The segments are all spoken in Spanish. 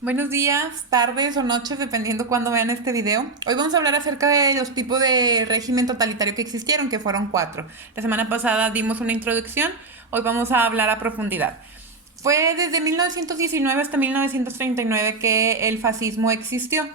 Buenos días, tardes o noches, dependiendo cuando vean este video. Hoy vamos a hablar acerca de los tipos de régimen totalitario que existieron, que fueron 4. La semana pasada dimos una introducción, hoy vamos a hablar a profundidad. Fue desde 1919 hasta 1939 que el fascismo existió.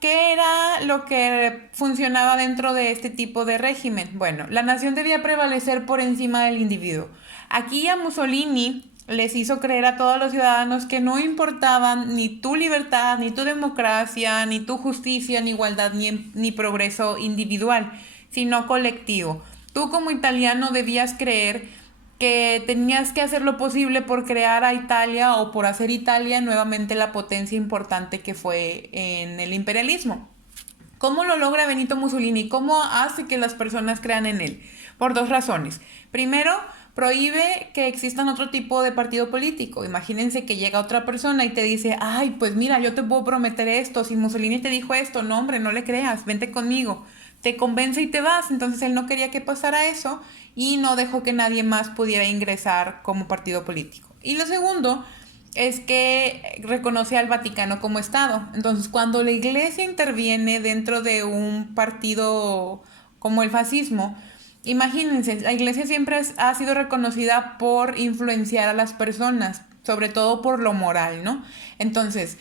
¿Qué era lo que funcionaba dentro de este tipo de régimen? Bueno, la nación debía prevalecer por encima del individuo. Aquí a Mussolini les hizo creer a todos los ciudadanos que no importaban ni tu libertad, ni tu democracia, ni tu justicia, ni igualdad, ni progreso individual, sino colectivo. Tú como italiano debías creer que tenías que hacer lo posible por crear a Italia o por hacer Italia nuevamente la potencia importante que fue en el imperialismo. ¿Cómo lo logra Benito Mussolini? ¿Cómo hace que las personas crean en él? Por dos razones. Primero, prohíbe que existan otro tipo de partido político. Imagínense que llega otra persona y te dice, ay, pues mira, yo te puedo prometer esto. Si Mussolini te dijo esto, no, hombre, no le creas, vente conmigo. Te convence y te vas. Entonces él no quería que pasara eso y no dejó que nadie más pudiera ingresar como partido político. Y lo segundo es que reconoce al Vaticano como Estado. Entonces, cuando la Iglesia interviene dentro de un partido como el fascismo, imagínense, la Iglesia siempre ha sido reconocida por influenciar a las personas, sobre todo por lo moral, ¿no? Entonces,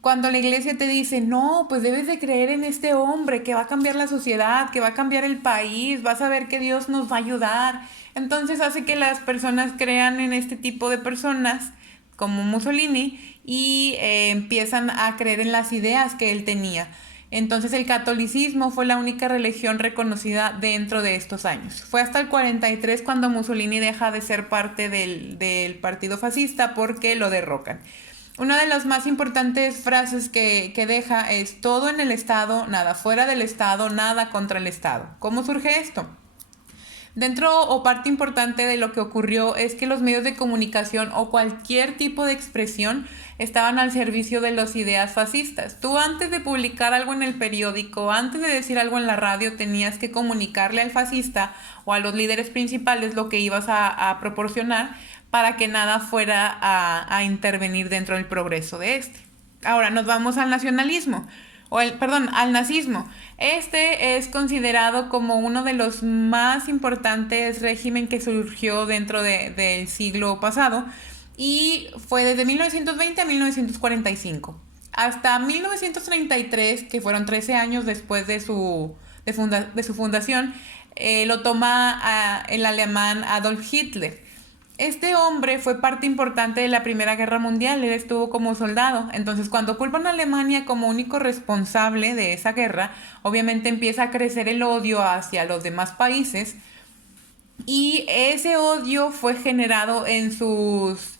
cuando la iglesia te dice, no, pues debes de creer en este hombre que va a cambiar la sociedad, que va a cambiar el país, vas a ver que Dios nos va a ayudar. Entonces hace que las personas crean en este tipo de personas, como Mussolini, y empiezan a creer en las ideas que él tenía. Entonces el catolicismo fue la única religión reconocida dentro de estos años. Fue hasta el 43 cuando Mussolini deja de ser parte del partido fascista porque lo derrocan. Una de las más importantes frases que deja es todo en el Estado, nada fuera del Estado, nada contra el Estado. ¿Cómo surge esto? Dentro o parte importante de lo que ocurrió es que los medios de comunicación o cualquier tipo de expresión estaban al servicio de las ideas fascistas. Tú antes de publicar algo en el periódico, antes de decir algo en la radio, tenías que comunicarle al fascista o a los líderes principales lo que ibas a proporcionar para que nada fuera a intervenir dentro del progreso de este. Ahora nos vamos al nacionalismo al nazismo. Este es considerado como uno de los más importantes régimen que surgió dentro del siglo pasado y fue desde 1920 a 1945. Hasta 1933, que fueron 13 años después de su fundación, lo toma el alemán Adolf Hitler. Este hombre fue parte importante de la Primera Guerra Mundial, él estuvo como soldado. Entonces, cuando culpan a Alemania como único responsable de esa guerra, obviamente empieza a crecer el odio hacia los demás países y ese odio fue generado en sus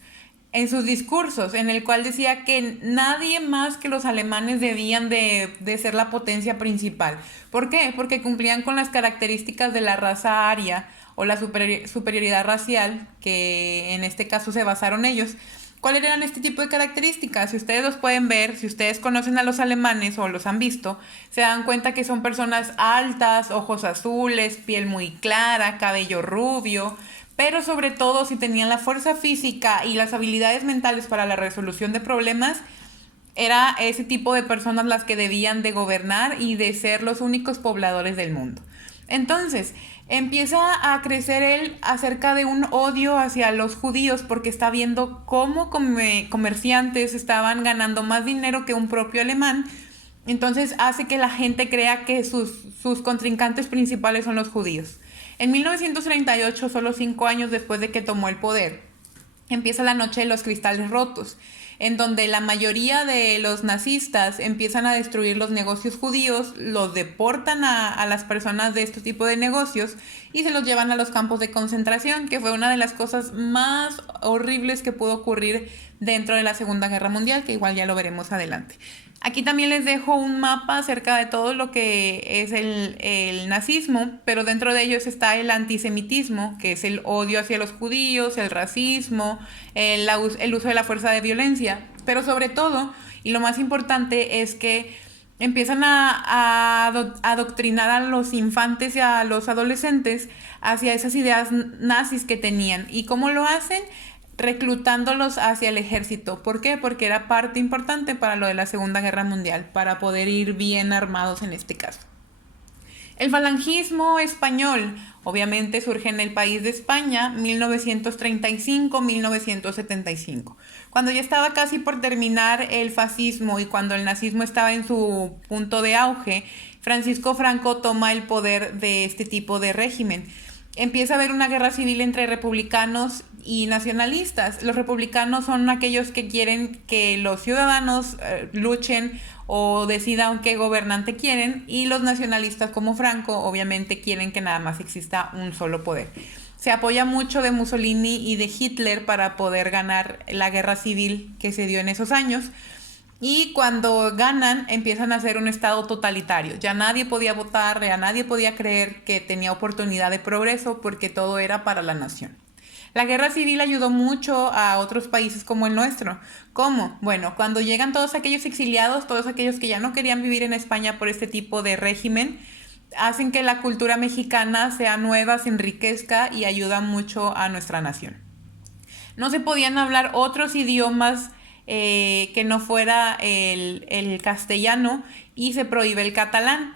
discursos, en el cual decía que nadie más que los alemanes debían de ser la potencia principal. ¿Por qué? Porque cumplían con las características de la raza aria o la superioridad racial, que en este caso se basaron ellos. ¿Cuáles eran este tipo de características? Si ustedes los pueden ver, si ustedes conocen a los alemanes o los han visto, se dan cuenta que son personas altas, ojos azules, piel muy clara, cabello rubio, pero sobre todo si tenían la fuerza física y las habilidades mentales para la resolución de problemas, era ese tipo de personas las que debían de gobernar y de ser los únicos pobladores del mundo. Entonces, empieza a crecer él acerca de un odio hacia los judíos porque está viendo cómo comerciantes estaban ganando más dinero que un propio alemán. Entonces hace que la gente crea que sus contrincantes principales son los judíos. En 1938, solo 5 años después de que tomó el poder, empieza la noche de los cristales rotos, en donde la mayoría de los nazistas empiezan a destruir los negocios judíos, los deportan a las personas de este tipo de negocios y se los llevan a los campos de concentración, que fue una de las cosas más horribles que pudo ocurrir dentro de la Segunda Guerra Mundial, que igual ya lo veremos adelante. Aquí también les dejo un mapa acerca de todo lo que es el nazismo, pero dentro de ellos está el antisemitismo, que es el odio hacia los judíos, el racismo, el uso de la fuerza de violencia. Pero sobre todo, y lo más importante, es que empiezan a adoctrinar a los infantes y a los adolescentes hacia esas ideas nazis que tenían. ¿Y cómo lo hacen? reclutándolos hacia el ejército. ¿Por qué? Porque era parte importante para lo de la Segunda Guerra Mundial, para poder ir bien armados en este caso. El falangismo español obviamente surge en el país de España 1935-1975. Cuando ya estaba casi por terminar el fascismo y cuando el nazismo estaba en su punto de auge, Francisco Franco toma el poder de este tipo de régimen. Empieza a haber una guerra civil entre republicanos y nacionalistas. Los republicanos son aquellos que quieren que los ciudadanos luchen o decidan qué gobernante quieren, y los nacionalistas como Franco obviamente quieren que nada más exista un solo poder. Se apoya mucho de Mussolini y de Hitler para poder ganar la guerra civil que se dio en esos años. Y cuando ganan, empiezan a hacer un estado totalitario. Ya nadie podía votar, ya nadie podía creer que tenía oportunidad de progreso porque todo era para la nación. La guerra civil ayudó mucho a otros países como el nuestro. ¿Cómo? Bueno, cuando llegan todos aquellos exiliados, todos aquellos que ya no querían vivir en España por este tipo de régimen, hacen que la cultura mexicana sea nueva, se enriquezca y ayuda mucho a nuestra nación. No se podían hablar otros idiomas que no fuera el castellano, y se prohíbe el catalán.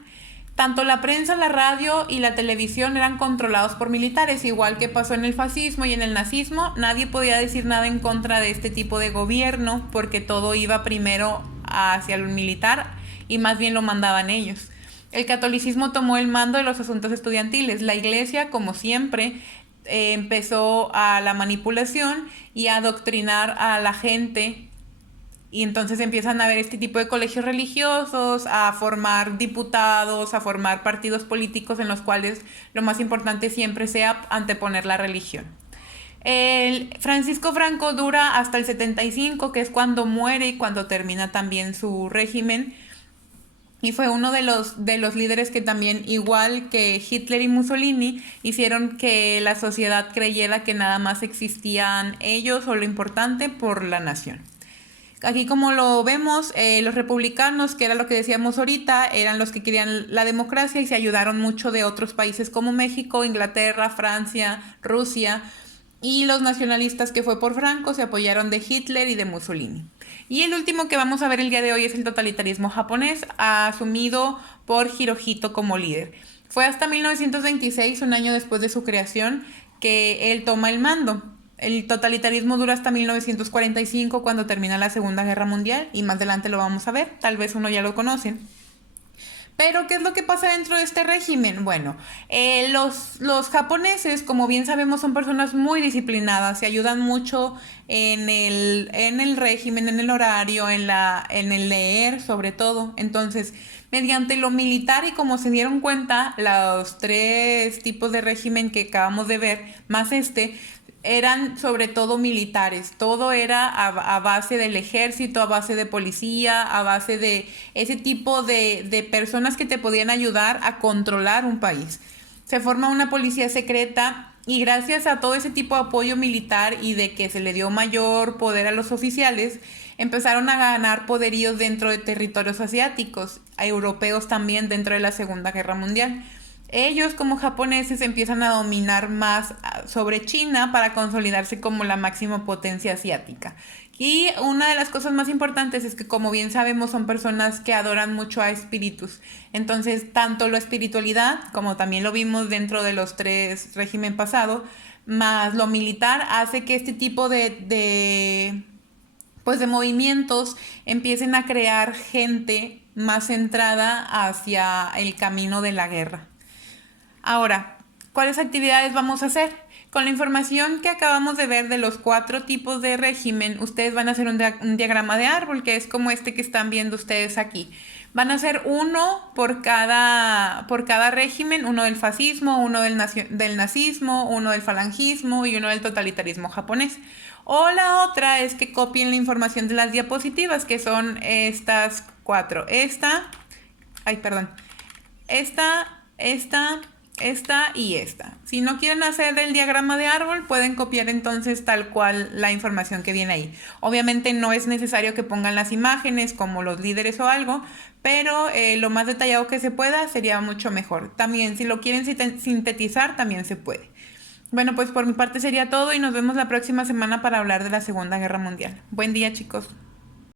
Tanto la prensa, la radio y la televisión eran controlados por militares, igual que pasó en el fascismo y en el nazismo. Nadie podía decir nada en contra de este tipo de gobierno porque todo iba primero hacia el militar y más bien lo mandaban ellos. El catolicismo tomó el mando de los asuntos estudiantiles. La iglesia, como siempre, empezó a la manipulación y a adoctrinar a la gente. Y entonces empiezan a ver este tipo de colegios religiosos, a formar diputados, a formar partidos políticos en los cuales lo más importante siempre sea anteponer la religión. Francisco Franco dura hasta el 75, que es cuando muere y cuando termina también su régimen. Y fue uno de los líderes que también, igual que Hitler y Mussolini, hicieron que la sociedad creyera que nada más existían ellos o lo importante por la nación. Aquí, como lo vemos, los republicanos, que era lo que decíamos ahorita, eran los que querían la democracia y se ayudaron mucho de otros países como México, Inglaterra, Francia, Rusia. Y los nacionalistas, que fue por Franco, se apoyaron de Hitler y de Mussolini. Y el último que vamos a ver el día de hoy es el totalitarismo japonés, asumido por Hirohito como líder. Fue hasta 1926, un año después de su creación, que él toma el mando. El totalitarismo dura hasta 1945, cuando termina la Segunda Guerra Mundial, y más adelante lo vamos a ver, tal vez uno ya lo conoce. Pero, ¿qué es lo que pasa dentro de este régimen? Bueno, los japoneses, como bien sabemos, son personas muy disciplinadas, se ayudan mucho en el régimen, en el horario, en el leer, sobre todo. Entonces, mediante lo militar, y como se dieron cuenta, los tres tipos de régimen que acabamos de ver, más eran sobre todo militares. Todo era a base del ejército, a base de policía, a base de ese tipo de personas que te podían ayudar a controlar un país. Se forma una policía secreta, y gracias a todo ese tipo de apoyo militar y de que se le dio mayor poder a los oficiales, empezaron a ganar poderíos dentro de territorios asiáticos, europeos también, dentro de la Segunda Guerra Mundial. Ellos, como japoneses, empiezan a dominar más sobre China para consolidarse como la máxima potencia asiática. Y una de las cosas más importantes es que, como bien sabemos, son personas que adoran mucho a espíritus. Entonces, tanto la espiritualidad, como también lo vimos dentro de los tres régimen pasado, más lo militar, hace que este tipo de movimientos empiecen a crear gente más centrada hacia el camino de la guerra. Ahora, ¿cuáles actividades vamos a hacer? Con la información que acabamos de ver de los 4 tipos de régimen, ustedes van a hacer un diagrama de árbol, que es como este que están viendo ustedes aquí. Van a hacer uno por cada régimen, uno del fascismo, uno del nazismo, uno del falangismo y uno del totalitarismo japonés. O la otra es que copien la información de las diapositivas, que son estas 4. Esta y esta. Si no quieren hacer el diagrama de árbol, pueden copiar entonces tal cual la información que viene ahí. Obviamente no es necesario que pongan las imágenes como los líderes o algo, pero lo más detallado que se pueda sería mucho mejor. También, si lo quieren sintetizar, también se puede. Bueno, pues por mi parte sería todo y nos vemos la próxima semana para hablar de la Segunda Guerra Mundial. Buen día, chicos.